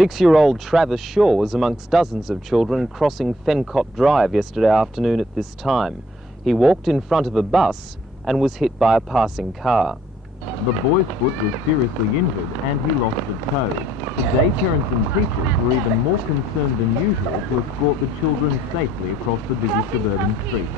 6-year-old Travis Shaw was amongst dozens of children crossing Fencott Drive yesterday afternoon at this time. He walked in front of a bus and was hit by a passing car. The boy's foot was seriously injured and he lost a toe. Today, parents and teachers were even more concerned than usual to escort the children safely across the busy suburban streets.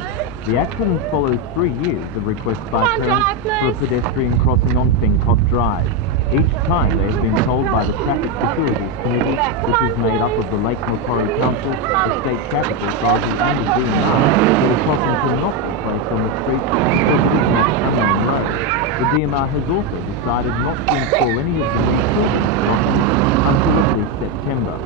The accident follows 3 years of requests by parents for a pedestrian crossing on Fencott Drive. Each time they have been told by the Traffic Facilities Committee, which is made up of the Lake Macquarie Council, the State Traffic Authority and the DMR, that a crossing cannot be placed on the street or is not a main road. The DMR has also decided not to install any of the new children's crossings until at least September.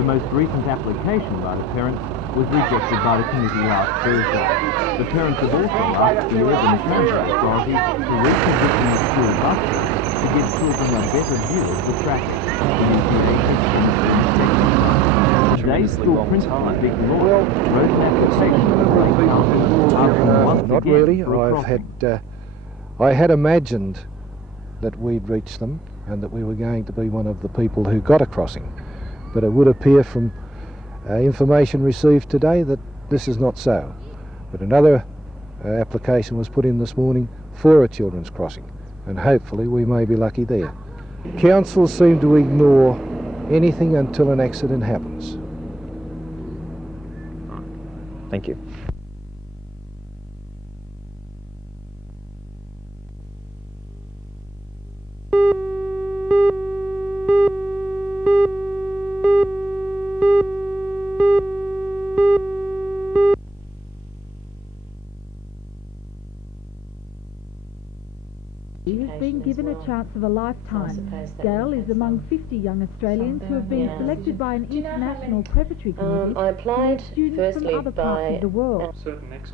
The most recent application by the parents was rejected by the committee last Thursday. The parents have also asked the Urban Transport Authority to reposition the school buses to give children a better view of the traffic. Today's school principal, Vic Lloyd, wrote an application to the Lake Council asking once not again really. for a crossing. I had imagined that we'd reach them and that we were going to be one of the people who got a crossing. But it would appear from information received today that this is not so. But another application was put in this morning for a children's crossing, and hopefully we may be lucky there. Councils seem to ignore anything until an accident happens. Thank you. He has been given a chance of a lifetime. Gail is among 50 young Australians who have been selected by an international preparatory committee I applied students from other parts of the world.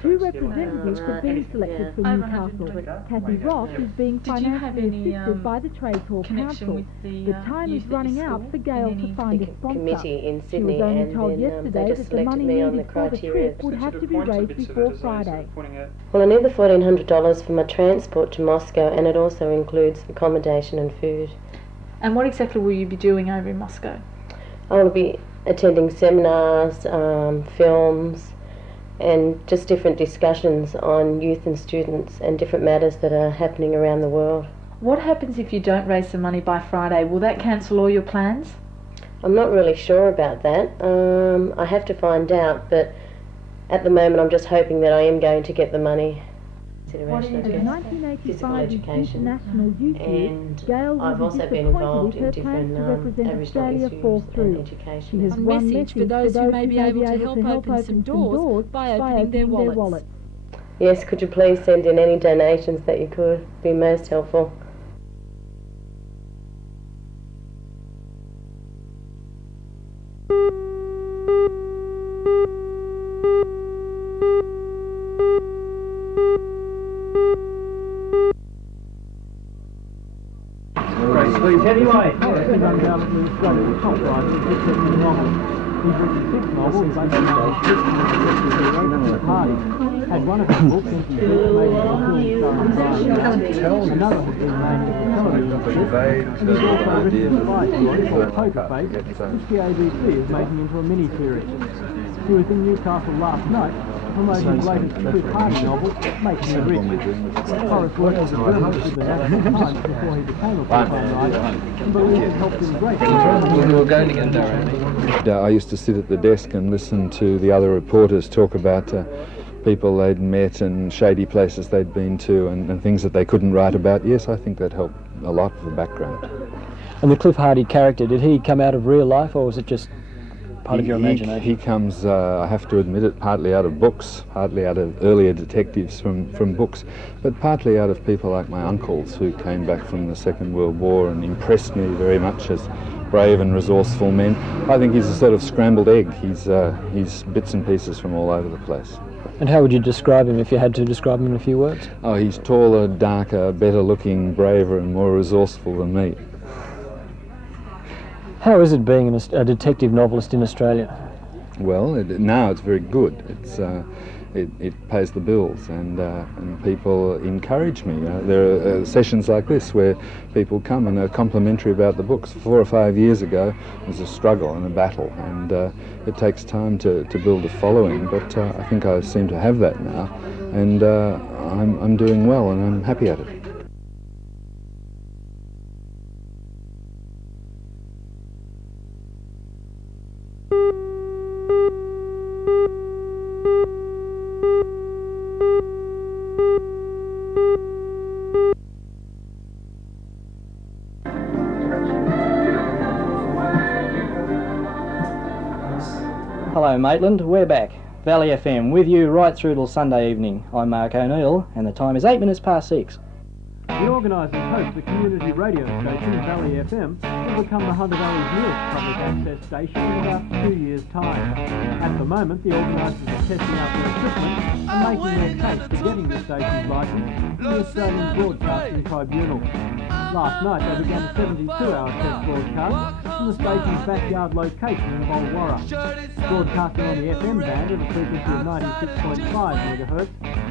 Two representatives have been selected from Newcastle. Kathy Ross is being financially assisted by the Trades Hall Council. The time is running out for Gail to find a sponsor. Committee in She Sydney, was only and told then yesterday they just that the money selected me on the needed for the criteria. trip would have to be raised before Friday. Well, I need the $1,400 for my transport to Moscow, and it also includes accommodation and food. And what exactly will you be doing over in Moscow? I will be attending seminars, films, and just different discussions on youth and students and different matters that are happening around the world. What happens if you don't raise the money by Friday? Will that cancel all your plans? I'm not really sure about that. I have to find out, but at the moment I'm just hoping that I am going to get the money. Consideration of physical education, and I've also been involved in different Aboriginal issues and education. She has one message for those who may be able to help open some doors by opening their wallets. Yes, could you please send in any donations that you could? Be most helpful. Anyway, had one of her books another has been named as a television and he's also written a spy called Poker Face, which the ABC is making into a mini-series. He was in Newcastle last night to promote his latest Cliff Hardy novel, Making It Rich. Torres worked as a journalist with the National Times before he became a full-time writer, and believes it helped him greatly. I used to sit at the desk and listen to the other reporters talk about people they'd met and shady places they'd been to and things that they couldn't write about. Yes, I think that helped a lot for the background. And the Cliff Hardy character, did he come out of real life, or was it just part of your imagination? He comes, I have to admit it, partly out of books, partly out of earlier detectives from books, but partly out of people like my uncles who came back from the Second World War and impressed me very much as brave and resourceful men. I think he's a sort of scrambled egg. He's bits and pieces from all over the place. And how would you describe him if you had to describe him in a few words? Oh, he's taller, darker, better looking, braver and more resourceful than me. How is it being a detective novelist in Australia? Well, now it's very good. it pays the bills, and people encourage me. There are sessions like this where people come and are complimentary about the books. 4 or 5 years ago it was a struggle and a battle, and it takes time to build a following, but I think I seem to have that now, and I'm doing well and I'm happy at it. Hello Maitland, we're back. Valley FM with you right through till Sunday evening. I'm Mark O'Neill and the time is 8 minutes past 6. The organisers hope the community radio station, Valley FM, will become the Hunter Valley's newest public access station in about 2 years' time. At the moment, the organisers are testing out their equipment and making their case for getting the station's licence from the Australian Broadcasting Tribunal. Last night they began a 72-hour test broadcast from the station's backyard location in Bulwarra. Broadcasting on the FM band at a frequency of 96.5 MHz,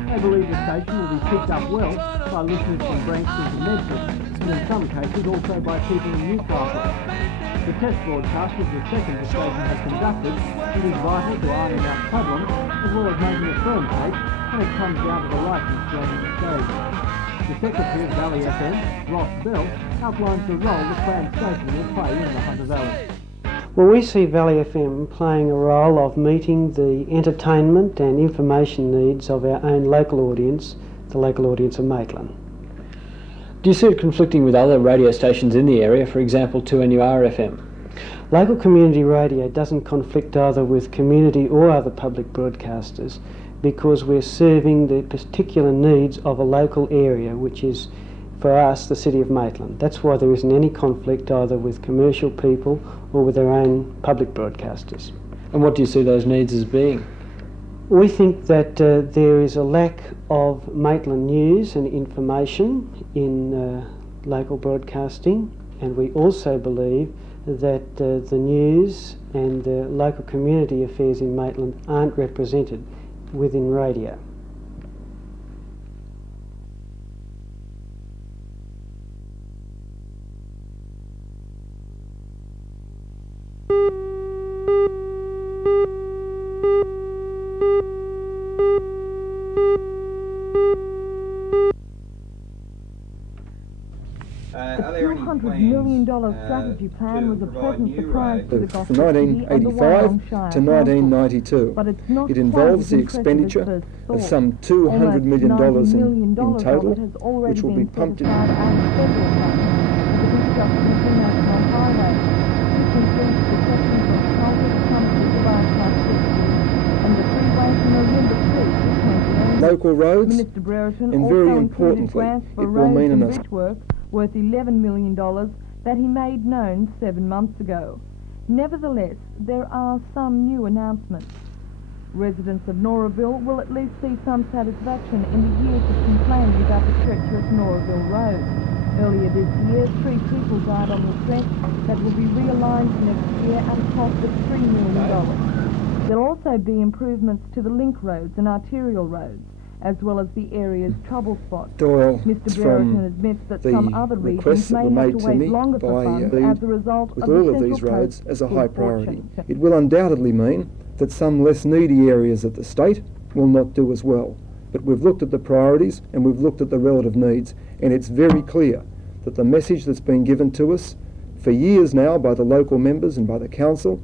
they believe the station will be picked up well by listeners from Brankston and Medford, and in some cases also by people in Newcastle. The test broadcast is the second the station has conducted and is vital to ironing out problems as well as making a firm case when it comes down to the licence granting stage. The Secretary of Valley FM, Ross Bell, outlines the role the planned station will play in the Hunter Valley. Well, we see Valley FM playing a role of meeting the entertainment and information needs of our own local audience, the local audience of Maitland. Do you see it conflicting with other radio stations in the area, for example 2NUR-FM? Local community radio doesn't conflict either with community or other public broadcasters, because we're serving the particular needs of a local area, which is, for us, the city of Maitland. That's why there isn't any conflict either with commercial people or with our own public broadcasters. And what do you see those needs as being? We think that there is a lack of Maitland news and information in local broadcasting, and we also believe that the news and the local community affairs in Maitland aren't represented within radio. The $200 million strategy plan was a pleasant surprise to the From Gospel City and the 1985 to 1992, but it's not it involves the quite as impressive expenditure as first of some thought. $200 million Almost $90 in million total, of it has already which will be been pumped set in. aside out of federal funds for the construction of the National Highway. This includes the sections of Culver, Cummins, Barclay, and the freeway to November Street in 2011. Local roads, Minister Brereton and also very included importantly, grants for it will roads mean and an bridge work worth $11 million that he made known 7 months ago. Nevertheless, there are some new announcements. Residents of Noraville will at least see some satisfaction in the years of complaining about the treacherous Noraville Road. Earlier this year, 3 people died on the stretch that will be realigned next year at a cost of $3 million. There'll also be improvements to the link roads and arterial roads, as well as the area's trouble spots. Doyle, Mr. Brereton admits that some other regions requests that may were have made to to wait me longer for by funds as a result with of the all of Central these roads Coast as a high priority. fortune. It will undoubtedly mean that some less needy areas of the state will not do as well. But we've looked at the priorities and we've looked at the relative needs, and it's very clear that the message that's been given to us for years now by the local members and by the council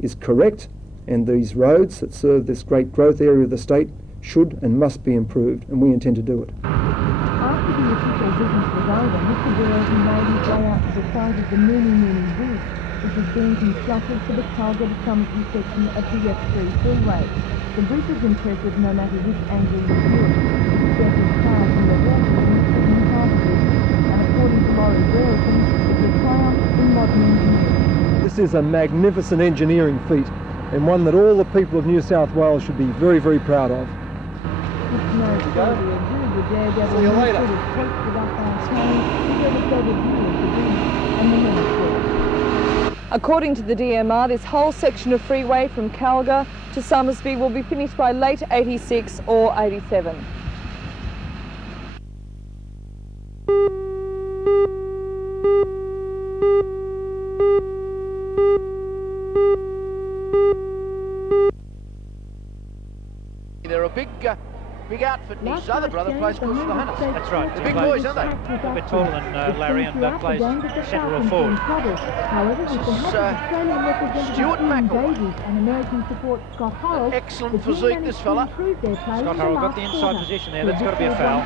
is correct, and these roads that serve this great growth area of the state should and must be improved, and we intend to do it. After the official business was over, Mr. Brereton made his way out to the site of the Mooney Bridge, which is being constructed for the Calgary to Somerville section of the F3 freeway. The bridge is impressive no matter which angle you view it. It's getting far from the west and half of it, and according to Laurie Brereton, it's a triumph in modern engineering. This is a magnificent engineering feat, and one that all the people of New South Wales should be very, very proud of. See you later. According to the DMR, this whole section of freeway from Calgary to Summersby will be finished by late 86 or 87. They're a big outfit, and his other brother plays close to the Hunters. That's right. They're big boys, aren't they? A little bit taller than Larry, and plays centre or forward. Stuart McElway. Excellent physique, this fella. Scott Hurrell got the inside position there. That's got to be a foul.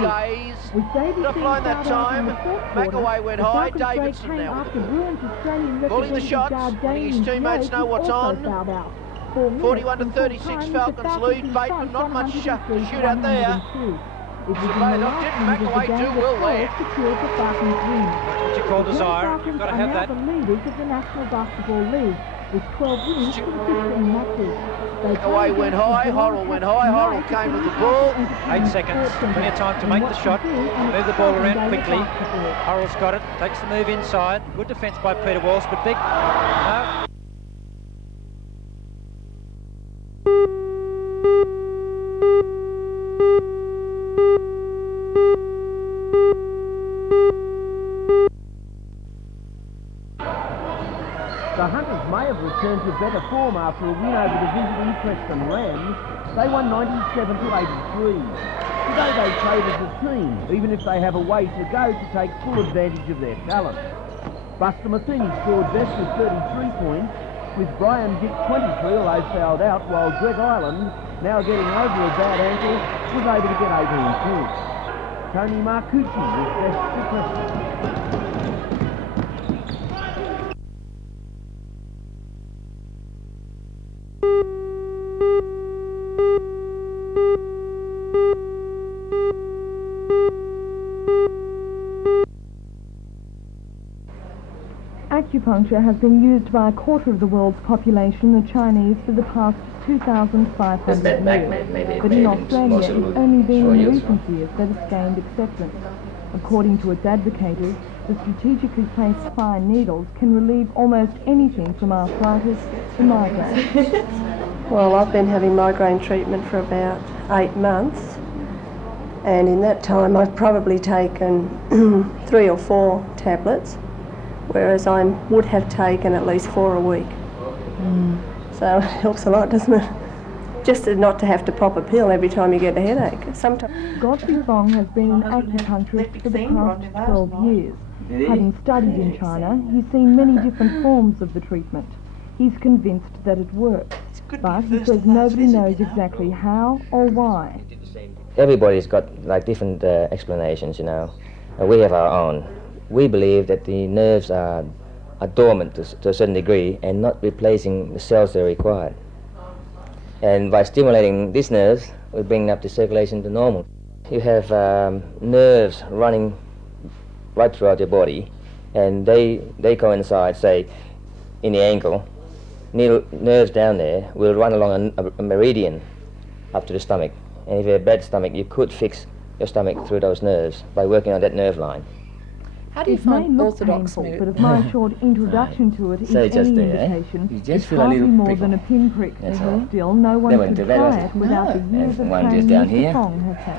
Gaze. Offline that time. McElway went high. Davidson now. Calling the shots. Letting his teammates know what's on. 41 to 36, Falcons lead. Bateman, not much to shoot out there. McElway do well there. That's what you call desire. You've got to have that. McElway went high, Horrell went high, Horrell came with the ball. 8 seconds, plenty of time to make the shot. Move the ball around quickly. Horrell's got it, takes the move inside. Good defence by Peter Walsh, but big. No. The Hunters may have returned to better form after a win over the visiting Preston Rams. They won 97 to 83. Today they played as a team, even if they have a way to go to take full advantage of their talent. Buster Matheny scored best with 33 points, with Brian Dick 23, although fouled out, while Greg Ireland, now getting over a bad ankle, was able to get 18 points. Tony Marcucci was best for Preston. Acupuncture has been used by a quarter of the world's population, the Chinese, for the past 2,500 years. But in Australia, it's only been in recent years that it's gained acceptance. According to its advocates, the strategically placed fine needles can relieve almost anything from arthritis to migraine. Well, I've been having migraine treatment for about 8 months, and in that time I've probably taken 3 or 4 tablets, whereas I would have taken at least 4 a week. So it helps a lot, doesn't it? Just not to have to pop a pill every time you get a headache. Sometimes. Godfrey Fong has been an acupuncturist for the past 12 years. Having studied in China, he's seen many different forms of the treatment. He's convinced that it works, but he says nobody knows exactly how or why. Everybody's got like different explanations, you know. We have our own. We believe that the nerves are dormant to a certain degree and not replacing the cells they're required. And by stimulating these nerves, we bring up the circulation to normal. You have nerves running right throughout your body, and they coincide, say, in the ankle. Nerves down there will run along a meridian up to the stomach. And if you have a bad stomach, you could fix your stomach through those nerves by working on that nerve line. How do you find orthodox painful, but if my short introduction to it is So any just indication, you just it's feel a hardly little more prickle. than a pinprick. That's all. Still, no one Never could do that, try was it it? without the years of one just training down Mr. here. Fong has had.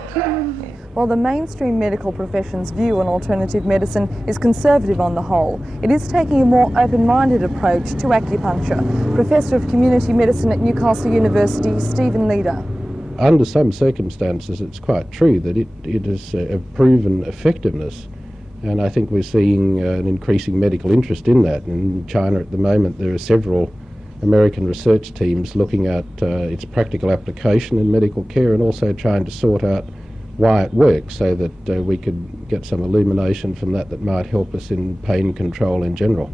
While the mainstream medical profession's view on alternative medicine is conservative on the whole, it is taking a more open-minded approach to acupuncture. Professor of Community Medicine at Newcastle University, Stephen Leader. Under some circumstances, it's quite true that it has a proven effectiveness, and I think we're seeing an increasing medical interest in that. In China at the moment, there are several American research teams looking at its practical application in medical care and also trying to sort out why it works so that we could get some illumination from that might help us in pain control in general.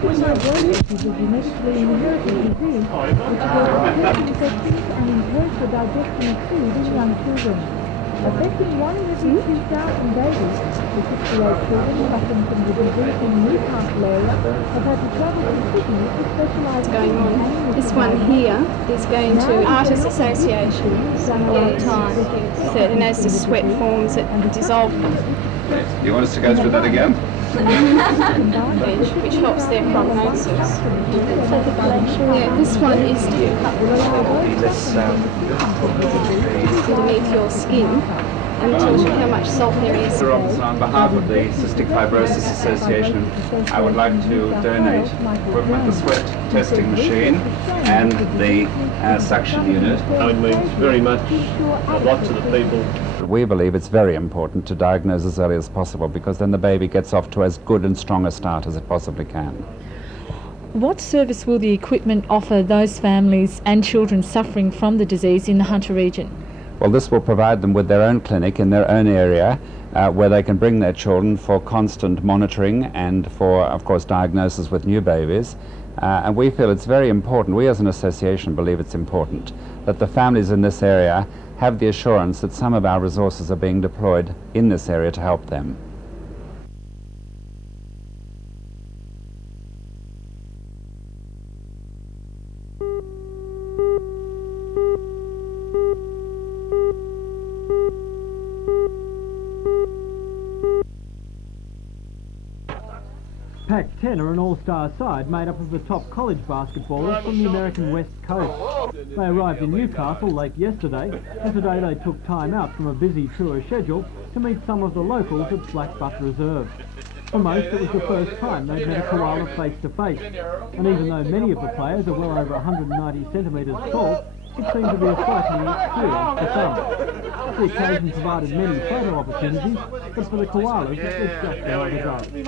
Is a genetically inherited disease which causes infections and impairs the digestion of food in young children. Affecting 1 in every 2,000 babies, the 68 children suffering from the disease in Newcastle area have had to travel to Sydney for specialised going on. This one here is going to Artists Association some more time. So, and as the sweat forms, it dissolves. You want us to go through that again? which helps their prognosis. Yeah, this one is underneath your skin and it tells you how much salt there is. Mr. Robinson, on behalf of the Cystic Fibrosis Association, I would like to donate equipment, the sweat testing machine and the suction unit. It means very much a lot to the people. We believe it's very important to diagnose as early as possible because then the baby gets off to as good and strong a start as it possibly can. What service will the equipment offer those families and children suffering from the disease in the Hunter region? Well, this will provide them with their own clinic in their own area where they can bring their children for constant monitoring and for, of course, diagnosis with new babies. And we feel it's very important, we as an association believe it's important, that the families in this area have the assurance that some of our resources are being deployed in this area to help them. Pac-10 are an all-star side made up of the top college basketballers from the American West Coast. They arrived in Newcastle late yesterday, and today they took time out from a busy tour schedule to meet some of the locals at Blackbutt Reserve. For most, it was the first time they'd met a koala face-to-face, and even though many of the players are well over 190 centimetres tall, it seemed to be a slightly new experience for some. The occasion provided many photo opportunities, but for the koalas it was just another day.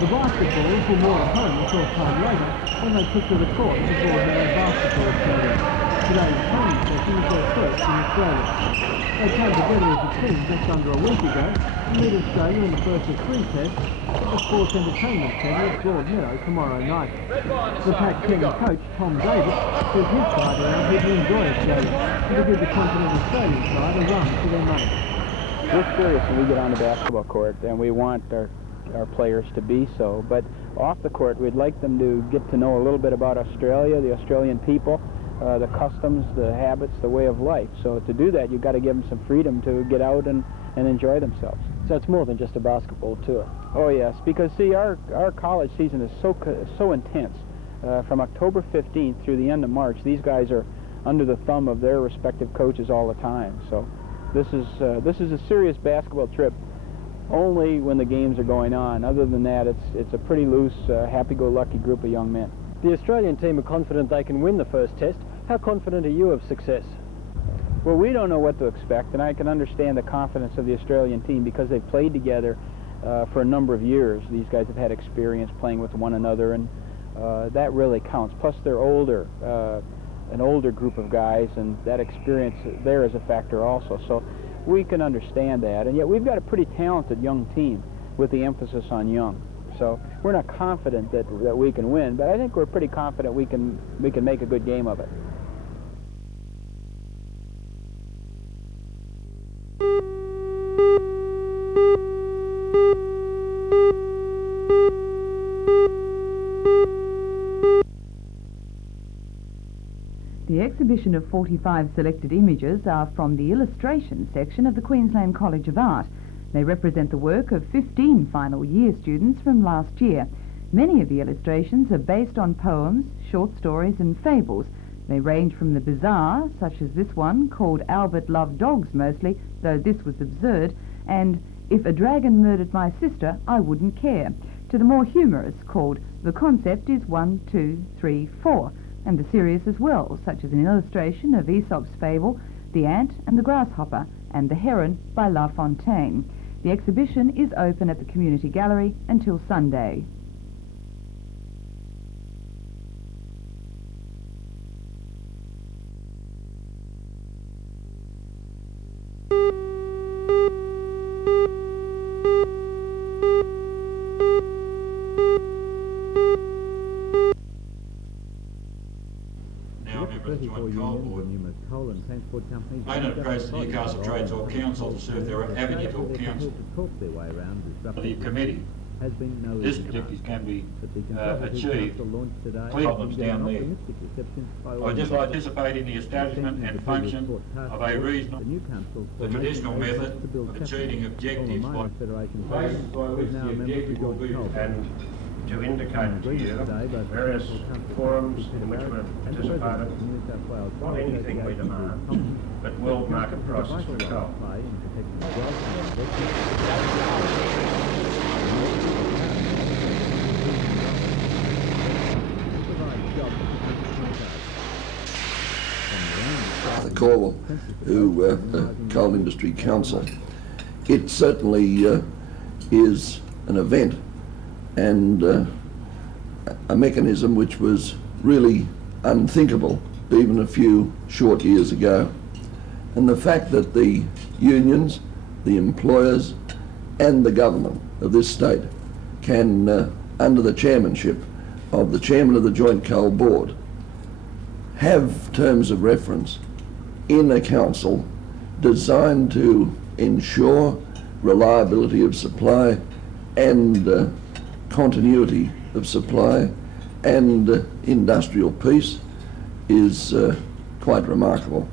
The basketballers were more at home a short time later when they took to the court at the Broadmeadow Basketball Stadium. Today's training session is their first in Australia. They came together as a team just under a week ago to meet Australia in the first of 3 tests at the Sports Entertainment Centre at Broadmeadow tomorrow night. The Pac-10 coach, Tom Davis, says his side are out here to enjoy Australia and to give the continental Australian side a run for their money. We're serious when we get on the basketball court, and we want our players to be so, but off the court we'd like them to get to know a little bit about Australia, the Australian people, the customs, the habits, the way of life. So to do that, you've got to give them some freedom to get out and enjoy themselves. So it's more than just a basketball tour? Oh yes, because see, our college season is so intense. From October 15th through the end of March, these guys are under the thumb of their respective coaches all the time. So this is a serious basketball trip only when the games are going on. Other than that, it's a pretty loose, happy-go-lucky group of young men. The Australian team are confident they can win the first test. How confident are you of success? Well, we don't know what to expect, and I can understand the confidence of the Australian team because they've played together for a number of years. These guys have had experience playing with one another, and that really counts. Plus, they're older, an older group of guys, and that experience there is a factor also. So we can understand that, and yet we've got a pretty talented young team with the emphasis on young. So we're not confident that we can win, but I think we're pretty confident we can make a good game of it. The exhibition of 45 selected images are from the illustration section of the Queensland College of Art. They represent the work of 15 final year students from last year. Many of the illustrations are based on poems, short stories and fables. They range from the bizarre, such as this one called Albert Loved Dogs Mostly, though this was absurd, and If a Dragon Murdered My Sister, I Wouldn't Care, to the more humorous called The Concept is 1, 2, 3, 4, and the serious as well, such as an illustration of Aesop's fable, The Ant and the Grasshopper, and The Heron by La Fontaine. The exhibition is open at the Community Gallery until Sunday. Now members join Coal Board. Made an approach to the Newcastle Trades Hall Council to see if there were avenues or council the committee. This objective can be achieved. Clear problems down there. I would just like to participate in the establishment and function of a reasonable, the traditional method of achieving objectives by basis by which the objective will be and to indicate to you various forums in which we've participated, not anything we demand, but world market prices for coal. The call to the Coal Industry Council. It certainly is an event and a mechanism which was really unthinkable even a few short years ago. And the fact that the unions, the employers and the government of this state can, under the chairmanship of the chairman of the Joint Coal Board, have terms of reference in a council designed to ensure reliability of supply and continuity of supply and industrial peace is quite remarkable.